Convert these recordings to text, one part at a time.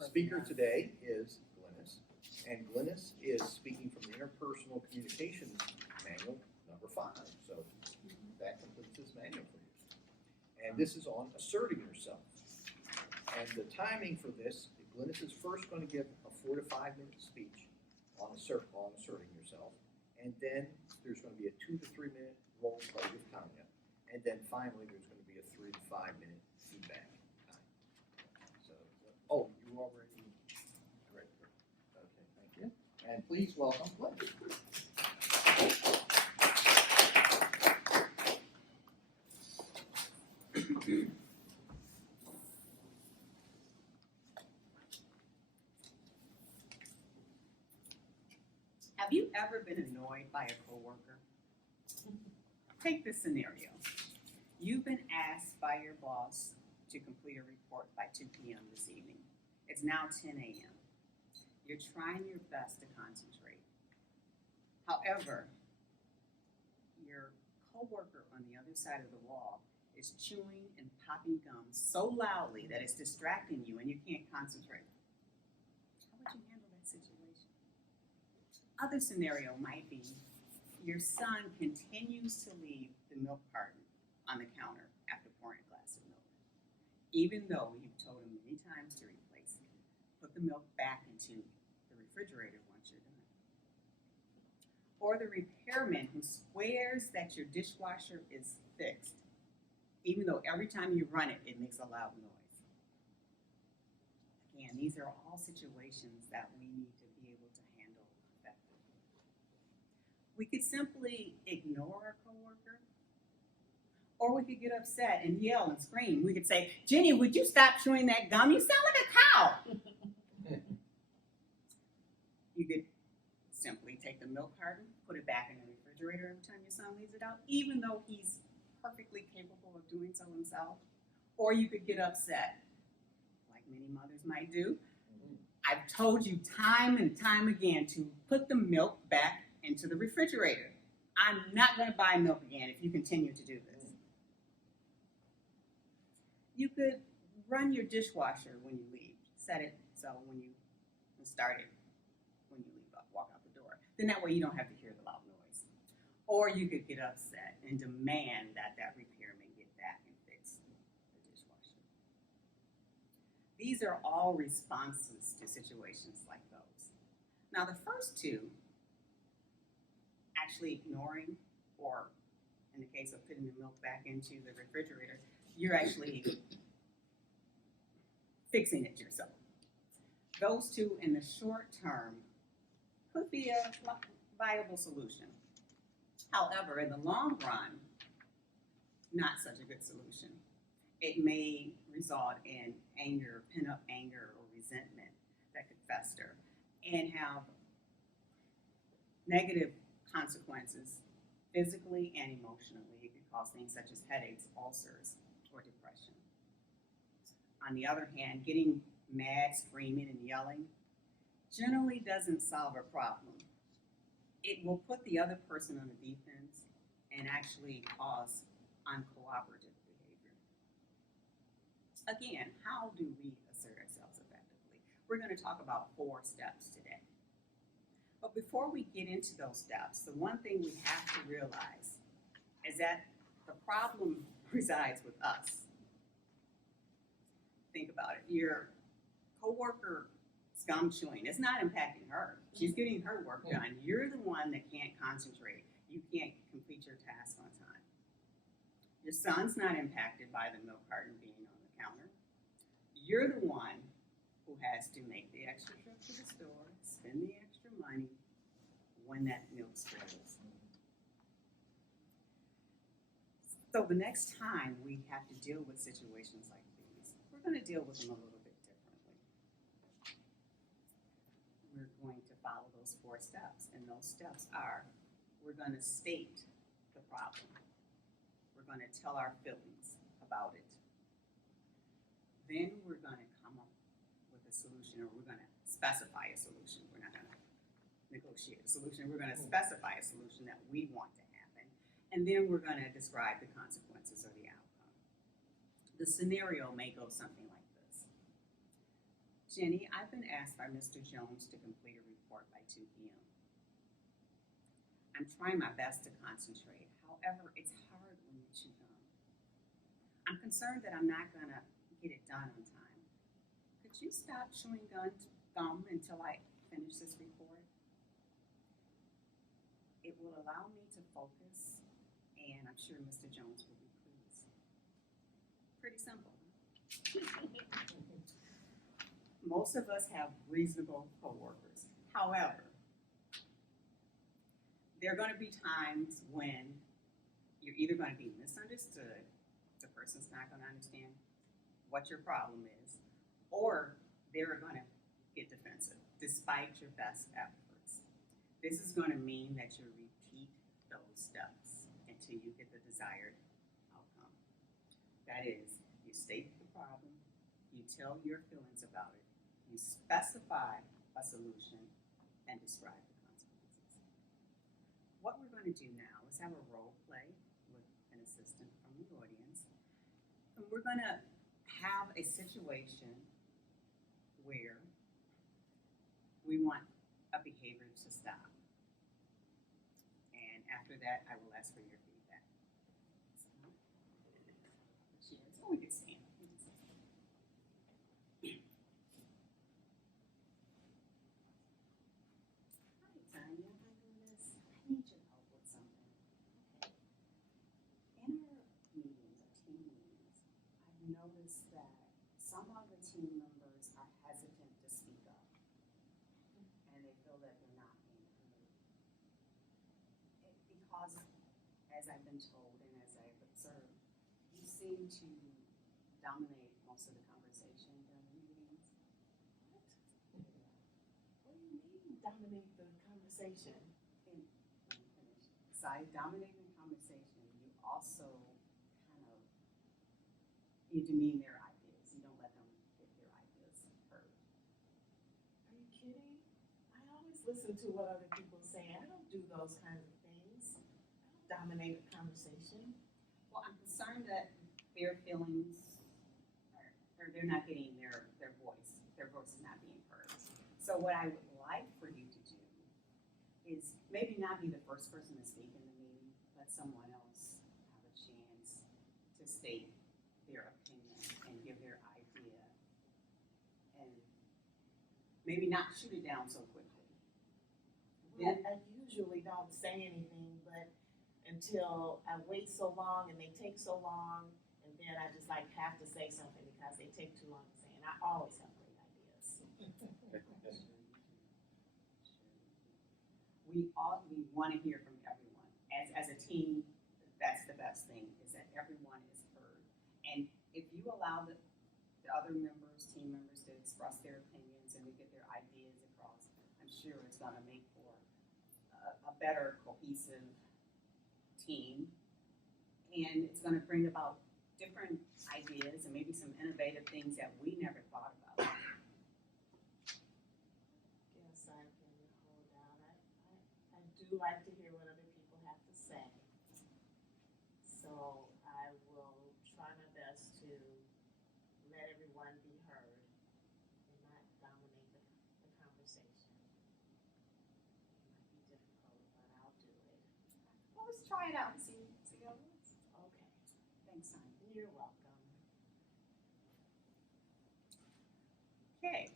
Speaker today is Glynis, and Glynis is speaking from the Interpersonal Communications Manual number 5. So that completes this manual for you. And this is on asserting yourself. And the timing for this, Glynis is first going to give a 4 to 5 minute speech on asserting yourself, and then there's going to be a 2 to 3 minute role play with Tanya, and then finally there's going to be a 3 to 5 minute feedback time. So, oh, you already great. Okay, thank you. And please welcome Glynis. Have you ever been annoyed by a coworker? Take this scenario. You've been asked by your boss to complete a report by 2 p.m. this evening. It's now 10 a.m. You're trying your best to concentrate. However, your coworker on the other side of the wall is chewing and popping gum so loudly that it's distracting you and you can't concentrate. How would you handle that situation? Other scenario might be your son continues to leave the milk carton on the counter after pouring a glass of milk, even though you've told him many times to replace it. Put the milk back into the refrigerator once you're done. Or the repairman who swears that your dishwasher is fixed, even though every time you run it, it makes a loud noise. Again, these are all situations that we need to be able to handle effectively. We could simply ignore our coworker, or we could get upset and yell and scream. We could say, "Jenny, would you stop chewing that gum? You sound like a cow." You could simply take the milk carton, put it back in the refrigerator every time your son leaves it out, even though he's perfectly capable of doing so himself. Or you could get upset, like many mothers might do. I've told you time and time again to put the milk back into the refrigerator. I'm not going to buy milk again if you continue to do this. You could run your dishwasher when you leave. Set it so when you start it when you leave, walk out the door. Then that way you don't have to hear the loud noise. Or you could get upset and demand that repairman get back and fix the dishwasher. These are all responses to situations like those. Now the first two, actually ignoring, or in the case of putting the milk back into the refrigerator, you're actually fixing it yourself. Those two in the short term could be a viable solution. However, in the long run, not such a good solution. It may result in anger, pent-up anger, or resentment that could fester and have negative consequences physically and emotionally. It could cause things such as headaches, ulcers, or depression. On the other hand, getting mad, screaming, and yelling generally doesn't solve a problem. It will put the other person on the defense and actually cause uncooperative behavior. Again, how do we assert ourselves effectively? We're going to talk about 4 steps today. But before we get into those steps, the one thing we have to realize is that the problem resides with us. Think about it. Your coworker gum chewing, it's not impacting her. She's getting her work done. You're the one that can't concentrate. You can't complete your task on time. Your son's not impacted by the milk carton being on the counter. You're the one who has to make the extra trip to the store, spend the extra money when that milk spoils. So the next time we have to deal with situations like these, we're going to deal with them a little bit differently. We're going to follow those 4 steps, and those steps are, we're going to state the problem. We're going to tell our feelings about it. Then we're going to come up with a solution, or we're going to specify a solution. We're not going to negotiate a solution. We're going to specify a solution that we want to happen. And then we're going to describe the consequences or the outcome. The scenario may go something like this. Jenny, I've been asked by Mr. Jones to complete a report by 2 p.m. I'm trying my best to concentrate. However, it's hard when you chew gum. I'm concerned that I'm not going to get it done on time. Could you stop chewing gum until I finish this report? It will allow me to focus, and I'm sure Mr. Jones will be pleased. Pretty simple. Most of us have reasonable coworkers. However, there are going to be times when you're either going to be misunderstood, the person's not going to understand what your problem is, or they're going to get defensive despite your best efforts. This is going to mean that you repeat those steps until you get the desired outcome. That is, you state the problem, you tell your feelings about it, you specify a solution, and describe the consequences. What we're going to do now is have a role play with an assistant from the audience. And we're going to have a situation where we want a behavior to stop. And after that, I will ask for your feedback. So we can stand. Hi, Tanya. Hi, Glynis. I need your help with something. Okay. In our meetings, our team meetings, I've noticed that some of the team members are hesitant to speak up, and they feel that they're not being heard. Because, as I've been told and as I've observed, you seem to dominate most of the conversation during the meetings. What do you mean dominate the conversation? And besides dominating the conversation, you also kind of, you demean their ideas. You don't let them get their ideas heard. Are you kidding? I always listen to what other people say. I don't do those kinds of things. I don't dominate a conversation. Well, I'm concerned that their feelings, or they're not getting their voice. Their voice is not being heard. So what I would like for you to do is maybe not be the first person to speak in the meeting, let someone else have a chance to state their opinion and give their idea, and maybe not shoot it down so quickly. Well, I usually don't say anything, but until I wait so long and they take so long, and then I just like have to say something because they take too long to say, and I always have great ideas. We want to hear from everyone. As a team, that's the best thing, is that everyone is heard. And if you allow the other members, team members, to express their opinions and to get their ideas across, I'm sure it's going to make for a better cohesive team. And it's going to bring about different ideas and maybe some innovative things that we never thought about. Yes, I can hold out. I do like to hear what other people have to say. So I will try my best to let everyone be heard and not dominate the conversation. It might be difficult, but I'll do it. Well, let's try it out and see how it works. Okay. Thanks, Simon. You're welcome. Okay,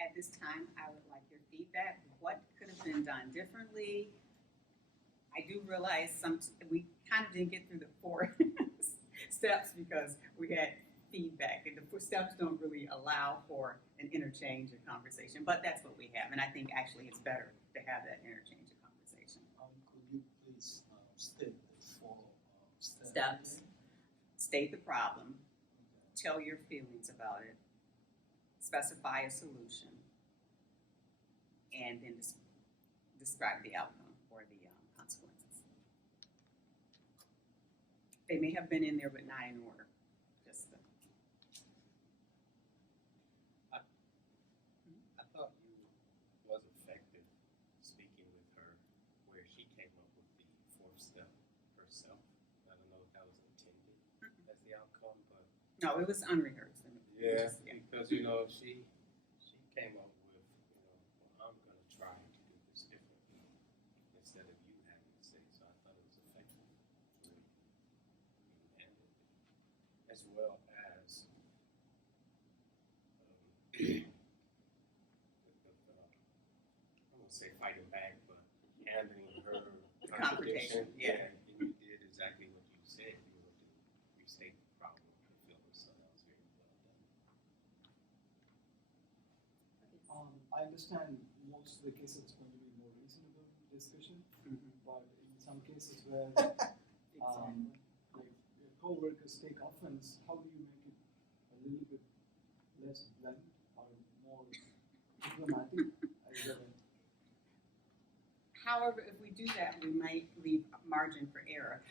at this time, I would like your feedback. What could have been done differently? I do realize we kind of didn't get through the 4 steps because we had feedback, and the 4 steps don't really allow for an interchange of conversation, but that's what we have, and I think actually it's better to have that interchange of conversation. Could you please state the 4 steps? Steps. State the problem, tell your feelings about it, specify a solution, and then describe the outcome or the consequences. They may have been in there, but not in order. I thought you was effective speaking with her where she came up with the 4th step herself. I don't know if that was intended as the outcome, but No, it was unrehearsed. yeah, because she came up with, well, I'm gonna try to do this differently instead of you having to say. So I thought it was effective the way you handled it, as well as I won't say fighting back, but handling her confrontation, contradiction. yeah. And you did exactly what you said. You were to restate the problem and feel it. So that was very well done. I understand most of the cases it's going to be more reasonable discussion, but in some cases where Exactly. like your co-workers take offense, how do you make it a little bit less blunt or more diplomatic? However, if we do that, we might leave margin for error.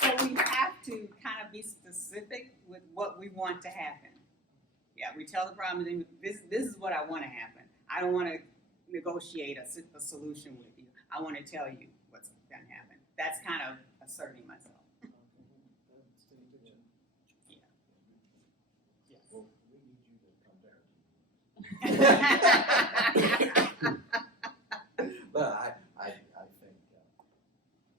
So we have to kind of be specific with what we want to happen. Yeah, we tell the problem, and this is what I want to happen. I don't want to negotiate a solution with you. I want to tell you what's going to happen. That's kind of asserting myself. Well, we need you to come down. But I think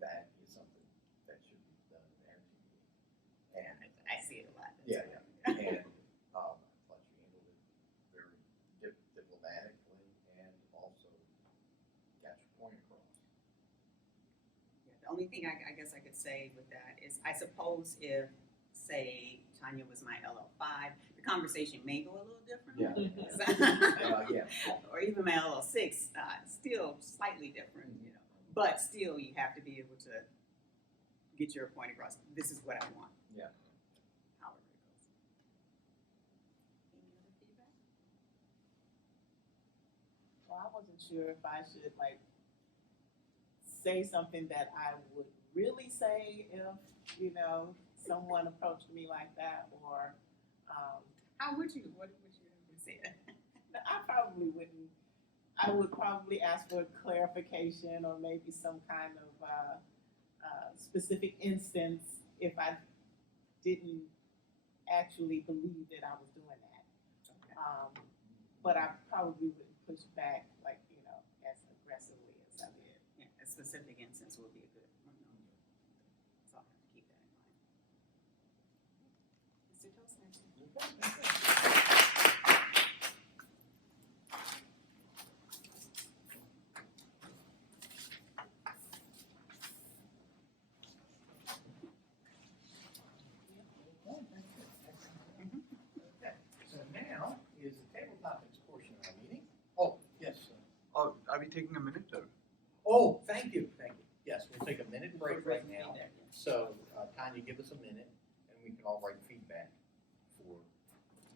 that is something that should be done there. And I see it a lot. yeah, and I thought you handled it very diplomatically and also got your point across. Yeah, the only thing I guess I could say with that is, I suppose if, say, Tanya was my LL5, the conversation may go a little different. Yeah. Yeah. Or even my LL6, still slightly different, But still, you have to be able to get your point across. This is what I want. Yeah. However it goes. Any other feedback? Well, I wasn't sure if I should say something that I would really say if, someone approached me like that, or, How would you? What would you say? I probably wouldn't. I would probably ask for clarification or maybe some kind of specific instance if I didn't actually believe that I was doing that. Okay. But I probably wouldn't push back as aggressively as I did. Yeah, a specific instance would be a good one. So I'll have to keep that in mind. Mr. Toastmaster. Okay, so now is the table topics portion of our meeting. Oh, yes, sir. Oh, are we taking a minute or? Oh, thank you. Yes, we'll take a minute break right now. So, Tanya, give us a minute, and we can all write feedback for